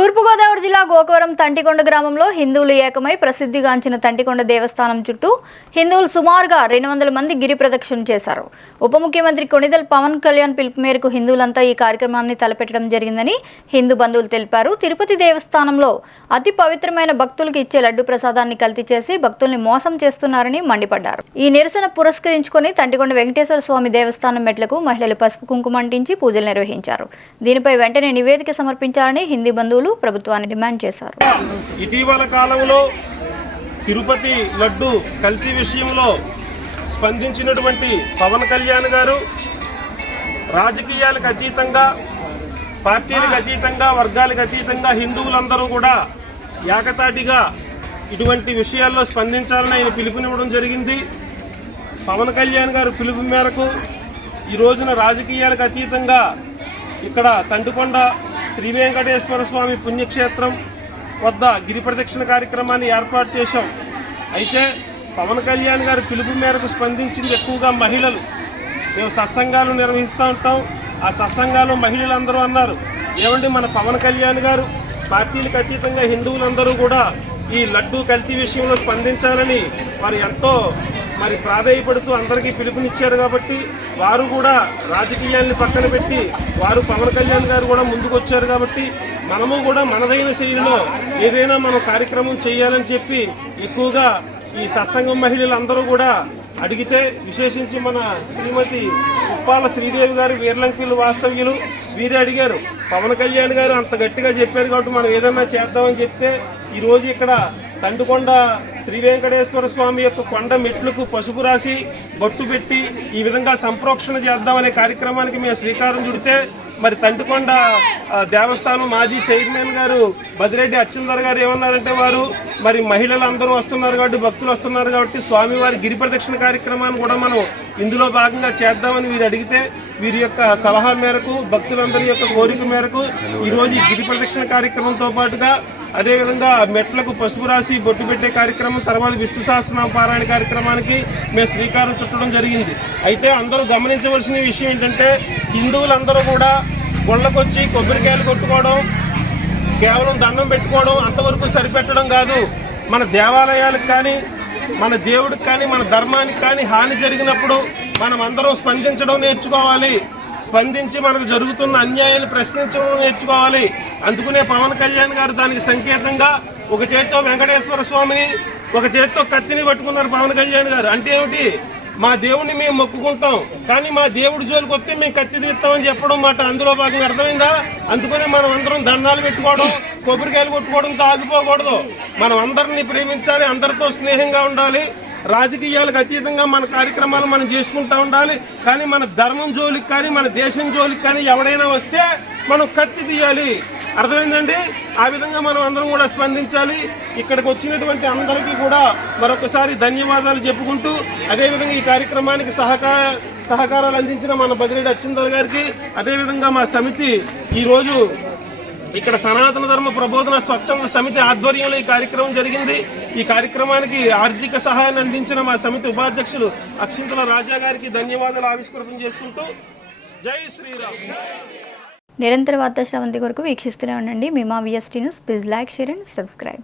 తూర్పుగోదావరి జిల్లా గోకవరం తంటికొండ గ్రామంలో హిందువులు ఏకమై ప్రసిద్ధిగాంచిన తంటికొండ దేవస్థానం చుట్టూ హిందువులు సుమారుగా రెండు వందల మంది గిరి ప్రదక్షిణ చేశారు. ఉప ముఖ్యమంత్రి కొణిదల్ పవన్ కళ్యాణ్ పిలుపు మేరకు హిందువులంతా ఈ కార్యక్రమాన్ని తలపెట్టడం జరిగిందని హిందూ బంధువులు తెలిపారు. తిరుపతి దేవస్థానంలో అతి పవిత్రమైన భక్తులకు ఇచ్చే లడ్డు ప్రసాదాన్ని కల్తీ చేసి భక్తుల్ని మోసం చేస్తున్నారని మండిపడ్డారు. ఈ నిరసన పురస్కరించుకొని తంటికొండ వెంకటేశ్వర స్వామి దేవస్థానం మెట్లకు మహిళలు పసుపు కుంకుమ అంటించి పూజలు నిర్వహించారు. దీనిపై వెంటనే నివేదిక సమర్పించాలని హిందీ బంధువులు ప్రభుత్వాన్ని డిమాండ్ చేశారు. ఇటీవల కాలంలో తిరుపతి లడ్డు కల్తీ విషయంలో స్పందించినటువంటి పవన్ కళ్యాణ్ గారు రాజకీయాలకు అతీతంగా పార్టీలకు అతీతంగా వర్గాలకు అతీతంగా హిందువులందరూ కూడా ఏకతాటిగా ఇటువంటి విషయాల్లో స్పందించాలని ఆయన పిలుపునివ్వడం జరిగింది. పవన్ కళ్యాణ్ గారు పిలుపు మేరకు ఈ రోజున రాజకీయాలకు అతీతంగా ఇక్కడ తండుకొండ శ్రీ వెంకటేశ్వర స్వామి పుణ్యక్షేత్రం వద్ద గిరి ప్రదక్షిణ కార్యక్రమాన్ని ఏర్పాటు చేశాం. అయితే పవన్ కళ్యాణ్ గారు పిలుపు మేరకు స్పందించింది ఎక్కువగా మహిళలు. మేము సత్సంగాలు నిర్వహిస్తూ ఉంటాం. ఆ సత్సంగాలు మహిళలందరూ అన్నారు. ఏమండి మన పవన్ కళ్యాణ్ గారు? పార్టీలకు అతీతంగా హిందువులందరూ కూడా ఈ లడ్డు కల్తీ విషయంలో స్పందించాలని వారు ఎంతో మరి ప్రాధాయపడుతూ అందరికీ పిలుపునిచ్చారు కాబట్టి వారు కూడా రాజకీయాల్ని పక్కన పెట్టి వారు పవన్ కళ్యాణ్ గారు కూడా ముందుకు వచ్చారు కాబట్టి మనము కూడా మనదైన శైలిలో ఏదైనా మనం కార్యక్రమం చేయాలని చెప్పి ఎక్కువగా ఈ సత్సంగం మహిళలందరూ కూడా అడిగితే విశేషించి మన శ్రీమతి ఉప్పాల శ్రీదేవి గారు వీర్లంకిలు వాస్తవ్యులు వీరే అడిగారు. పవన్ కళ్యాణ్ గారు అంత గట్టిగా చెప్పారు కాబట్టి మనం ఏదన్నా చేద్దామని చెప్తే ఈరోజు ఇక్కడ తండుకొండ శ్రీ వెంకటేశ్వర స్వామి యొక్క కొండ మెట్లకు పసుపు రాసి బొట్టు పెట్టి ఈ విధంగా సంప్రోక్షణ చేద్దామనే కార్యక్రమానికి మేము శ్రీకారం చుడితే మరి తంటికొండ దేవస్థానం మాజీ చైర్మన్ గారు బదిరెడ్డి అచ్చిందర్ గారు ఏమన్నారంటే వారు మరి మహిళలు అందరూ వస్తున్నారు కాబట్టి భక్తులు వస్తున్నారు కాబట్టి స్వామివారి గిరి ప్రదక్షిణ కార్యక్రమాన్ని కూడా మనం ఇందులో భాగంగా చేద్దామని వీరు అడిగితే వీరి యొక్క సలహా మేరకు భక్తులందరి యొక్క కోరిక మేరకు ఈరోజు గిరి ప్రదక్షిణ కార్యక్రమంతో పాటుగా అదేవిధంగా మెట్లకు పసుపు రాసి బొట్టు పెట్టే కార్యక్రమం తర్వాత విష్ణు సహస్రనామ పారాయణ కార్యక్రమానికి మేము శ్రీకారం చుట్టడం జరిగింది. అయితే అందరూ గమనించవలసిన విషయం ఏంటంటే హిందువులందరూ కూడా గుళ్ళకొచ్చి కొబ్బరికాయలు కొట్టుకోవడం కేవలం దండం పెట్టుకోవడం అంతవరకు సరిపెట్టడం కాదు. మన దేవాలయాలకు కానీ మన దేవుడికి కానీ మన ధర్మానికి కానీ హాని జరిగినప్పుడు మనం అందరం స్పందించడం నేర్చుకోవాలి. స్పందించి మనకు జరుగుతున్న అన్యాయాలు ప్రశ్నించడం నేర్చుకోవాలి. అందుకునే పవన్ కళ్యాణ్ గారు దానికి సంకేతంగా ఒక చేత్తో వెంకటేశ్వర స్వామిని ఒక చేత్తో కత్తిని పట్టుకున్నారు పవన్ కళ్యాణ్ గారు. అంటే ఏమిటి? మా దేవుడిని మేము మొక్కుకుంటాం కానీ మా దేవుడి జోలికి వస్తే మేము కత్తి తీస్తామని చెప్పడం మాట అందులో భాగంగా అర్థమైందా? అందుకనే మనం అందరం దండాలు పెట్టుకోవడం కొబ్బరికాయలు కొట్టుకోవడంతో ఆగిపోకూడదు మనం అందరినీ ప్రేమించాలి అందరితో స్నేహంగా ఉండాలి. రాజకీయాలకు అతీతంగా మన కార్యక్రమాలు మనం చేసుకుంటూ ఉండాలి. కానీ మన ధర్మం జోలికి కానీ మన దేశం జోలికి కానీ ఎవడైనా వస్తే మనం కత్తి తీయాలి. అర్థమైందండి? ఆ విధంగా మనం అందరం కూడా స్పందించాలి. ఇక్కడికి వచ్చినటువంటి అందరికీ కూడా మరొకసారి ధన్యవాదాలు చెప్పుకుంటూ అదేవిధంగా ఈ కార్యక్రమానికి సహకార సహకారాలు అందించిన మన బదిరెడ్డి అచ్చిందర్ గారికి అదేవిధంగా మా సమితి ఈరోజు ఇక్కడ సనాతన ధర్మ ప్రబోధన స్వచ్ఛంద సమితి ఆధ్వర్యంలో ఈ కార్యక్రమం జరిగింది. ఈ కార్యక్రమానికి ఆర్థిక సహాయాన్ని అందించిన మా సమితి ఉపాధ్యక్షులు అక్షింతల రాజా గారికి ధన్యవాదాలు ఆవిష్కృతం చేసుకుంటూ జై శ్రీరామ్. నిరంతర వార్తా శ్రవంతి కొరకు వీక్షిస్తూనే ఉండండి. మీ మా VST news please like share and subscribe